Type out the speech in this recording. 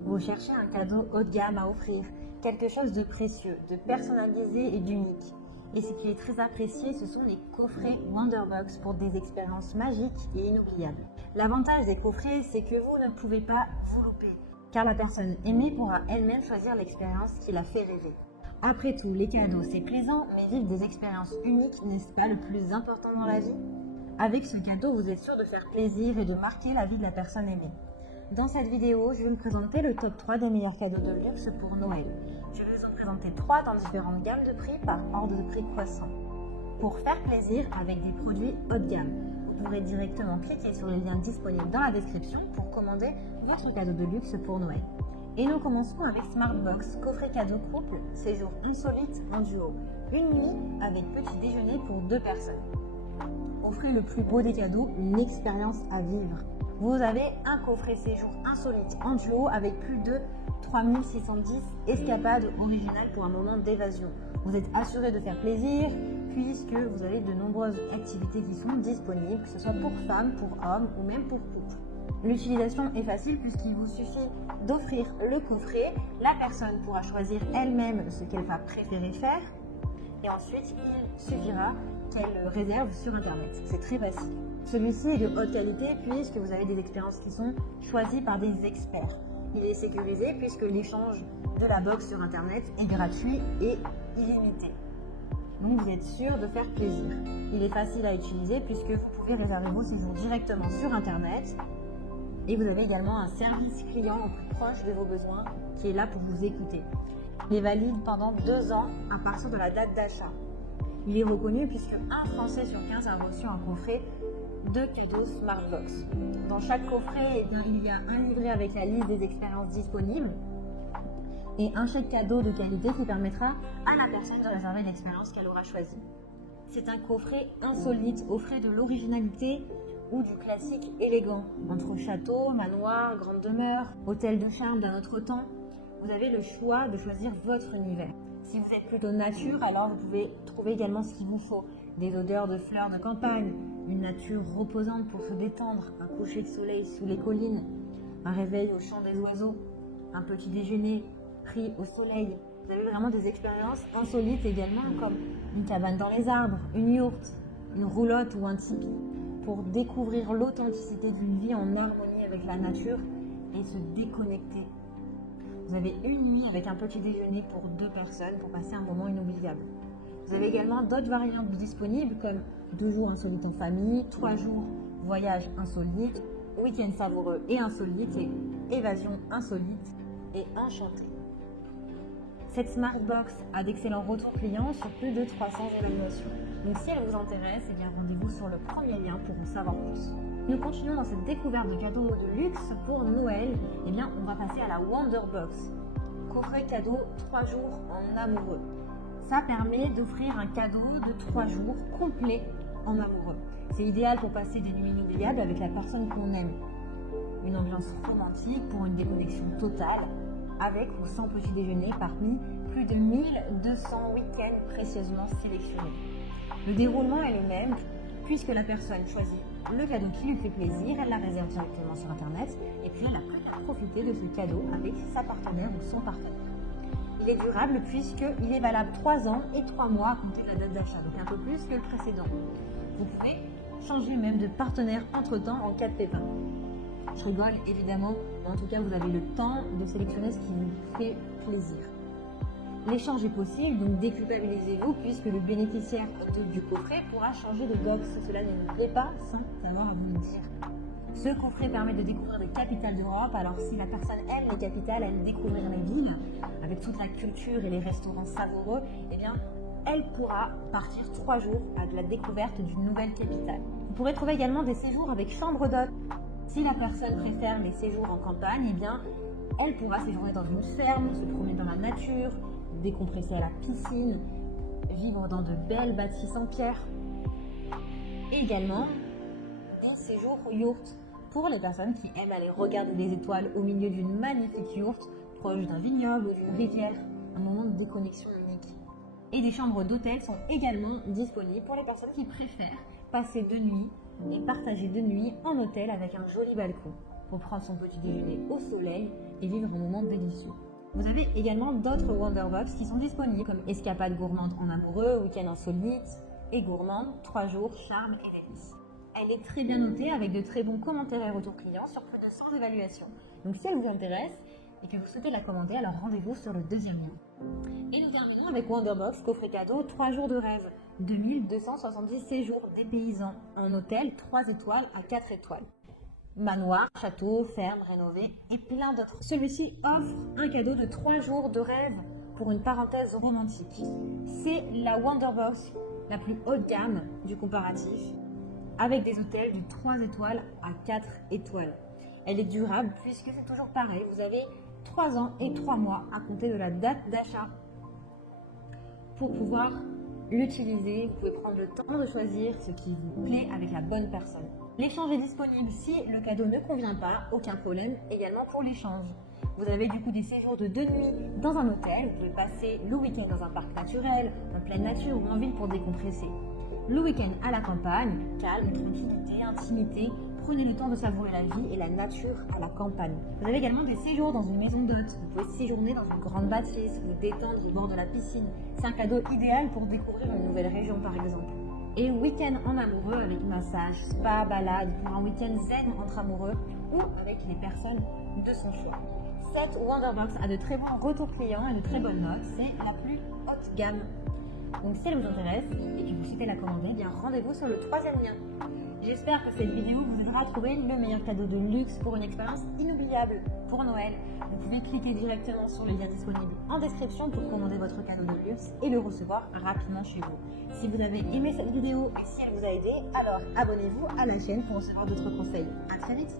Vous cherchez un cadeau haut de gamme à offrir, quelque chose de précieux, de personnalisé et d'unique. Et ce qui est très apprécié, ce sont les coffrets Wonderbox pour des expériences magiques et inoubliables. L'avantage des coffrets, c'est que vous ne pouvez pas vous louper, car la personne aimée pourra elle-même choisir l'expérience qui la fait rêver. Après tout, les cadeaux, c'est plaisant, mais vivre des expériences uniques, n'est-ce pas le plus important dans la vie? Avec ce cadeau, vous êtes sûr de faire plaisir et de marquer la vie de la personne aimée. Dans cette vidéo, je vais vous présenter le top 3 des meilleurs cadeaux de luxe pour Noël. Je vais vous en présenter 3 dans différentes gammes de prix par ordre de prix croissant. Pour faire plaisir avec des produits haut de gamme, vous pourrez directement cliquer sur les liens disponibles dans la description pour commander votre cadeau de luxe pour Noël. Et nous commençons avec Smartbox, coffret cadeau couple, séjour insolite en duo. Une nuit avec petit déjeuner pour 2 personnes. Offrez le plus beau des cadeaux, une expérience à vivre. Vous avez un coffret séjour insolite en duo avec plus de 3610 escapades originales pour un moment d'évasion. Vous êtes assuré de faire plaisir puisque vous avez de nombreuses activités qui sont disponibles, que ce soit pour femmes, pour hommes ou même pour couple. L'utilisation est facile puisqu'il vous suffit d'offrir le coffret. La personne pourra choisir elle-même ce qu'elle va préférer faire et ensuite il suffira qu'elle réserve sur internet. C'est très facile. Celui-ci est de haute qualité puisque vous avez des expériences qui sont choisies par des experts. Il est sécurisé puisque l'échange de la box sur internet est gratuit et illimité. Donc vous êtes sûr de faire plaisir. Il est facile à utiliser puisque vous pouvez réserver vos séjours directement sur internet. Et vous avez également un service client au plus proche de vos besoins qui est là pour vous écouter. Il est valide pendant 2 ans à partir de la date d'achat. Il est reconnu puisque un Français sur 15 a reçu un coffret de cadeaux Smartbox. Dans chaque coffret, il y a un livret avec la liste des expériences disponibles et un chèque cadeau de qualité qui permettra à la personne de réserver l'expérience qu'elle aura choisie. C'est un coffret insolite, offrez de l'originalité ou du classique élégant. Entre château, manoir, grande demeure, hôtel de charme d'un autre temps, vous avez le choix de choisir votre univers. Si vous êtes plutôt nature, alors vous pouvez trouver également ce qu'il vous faut. Des odeurs de fleurs de campagne, une nature reposante pour se détendre, un coucher de soleil sous les collines, un réveil au chant des oiseaux, un petit déjeuner pris au soleil. Vous avez vraiment des expériences insolites également, comme une cabane dans les arbres, une yourte, une roulotte ou un tipi, pour découvrir l'authenticité d'une vie en harmonie avec la nature et se déconnecter. Vous avez une nuit avec un petit déjeuner pour 2 personnes pour passer un moment inoubliable. Vous avez également d'autres variantes disponibles comme 2 jours insolites en famille, 3 jours voyage insolite, week-end savoureux et insolite et évasion insolite et enchantée. Cette Smartbox a d'excellents retours clients sur plus de 300 évaluations. Donc si elle vous intéresse, eh bien rendez-vous sur le premier lien pour en savoir plus. Nous continuons dans cette découverte de cadeaux de luxe pour Noël. Eh bien, on va passer à la Wonderbox. Coffret cadeau 3 jours en amoureux. Ça permet d'offrir un cadeau de 3 jours complet en amoureux. C'est idéal pour passer des nuits inoubliables avec la personne qu'on aime. Une ambiance romantique pour une déconnexion totale, avec ou sans petit déjeuner parmi plus de 1200 week-ends précieusement sélectionnés. Le déroulement est le même puisque la personne choisit le cadeau qui lui fait plaisir, elle la réserve directement sur internet et puis elle n'a plus qu'à profiter de ce cadeau avec sa partenaire ou son partenaire. Il est durable puisqu'il est valable 3 ans et 3 mois à compter de la date d'achat, donc un peu plus que le précédent. Vous pouvez changer même de partenaire entre-temps en cas de pépin. Je rigole évidemment, mais en tout cas vous avez le temps de sélectionner ce qui vous fait plaisir. L'échange est possible, donc déculpabilisez-vous puisque le bénéficiaire du coffret pourra changer de box. Cela ne nous plaît pas sans savoir à vous le dire. Ce coffret permet de découvrir des capitales d'Europe, alors si la personne aime les capitales, elle découvrir les villes, avec toute la culture et les restaurants savoureux, eh bien, elle pourra partir 3 jours à la découverte d'une nouvelle capitale. Vous pourrez trouver également des séjours avec chambre d'hôte. Si la personne préfère les séjours en campagne, eh bien, elle pourra séjourner dans une ferme, se promener dans la nature, décompresser à la piscine, vivre dans de belles bâtisses en pierre. Et également, des séjours yourtes pour les personnes qui aiment aller regarder les étoiles au milieu d'une magnifique yourte, proche d'un vignoble ou d'une rivière, un moment de déconnexion unique. Et des chambres d'hôtel sont également disponibles pour les personnes qui préfèrent passer 2 nuits et partager 2 nuits en hôtel avec un joli balcon pour prendre son petit déjeuner au soleil et vivre un moment délicieux. Vous avez également d'autres Wonderbox qui sont disponibles comme Escapade gourmande en amoureux, Week-end insolite et gourmande, 3 jours, charme et délices. Elle est très bien notée avec de très bons commentaires et retours clients sur plus de 100 évaluations. Donc si elle vous intéresse et que vous souhaitez la commander, alors rendez-vous sur le deuxième lien. Et nous terminons avec Wonderbox, coffret cadeau, 3 jours de rêve, 2270 séjours dépaysants en hôtel 3 étoiles à 4 étoiles. Manoir, château, ferme, rénové et plein d'autres. Celui-ci offre un cadeau de 3 jours de rêve pour une parenthèse romantique. C'est la Wonderbox la plus haut de gamme du comparatif, avec des hôtels de 3 étoiles à 4 étoiles. Elle est durable puisque c'est toujours pareil, vous avez 3 ans et 3 mois à compter de la date d'achat pour pouvoir l'utiliser. Vous pouvez prendre le temps de choisir ce qui vous plaît avec la bonne personne. L'échange est disponible si le cadeau ne convient pas, aucun problème également pour l'échange. Vous avez du coup des séjours de 2 nuits dans un hôtel, vous pouvez passer le week-end dans un parc naturel, en pleine nature ou en ville pour décompresser. Le week-end à la campagne, calme, tranquillité, intimité, prenez le temps de savourer la vie et la nature à la campagne. Vous avez également des séjours dans une maison d'hôtes, vous pouvez séjourner dans une grande bâtisse, vous détendre au bord de la piscine. C'est un cadeau idéal pour découvrir une nouvelle région par exemple. Et week-end en amoureux avec massage, spa, balade, pour un week-end zen entre amoureux ou avec les personnes de son choix. Cette Wonderbox a de très bons retours clients et de très bonnes notes, c'est la plus haute gamme. Donc si elle vous intéresse et que vous souhaitez la commander, bien rendez-vous sur le 3e lien. J'espère que cette vidéo vous aidera à trouver le meilleur cadeau de luxe pour une expérience inoubliable pour Noël. Vous pouvez cliquer directement sur le lien disponible en description pour commander votre cadeau de luxe et le recevoir rapidement chez vous. Si vous avez aimé cette vidéo et si elle vous a aidé, alors abonnez-vous à la chaîne pour recevoir d'autres conseils. À très vite!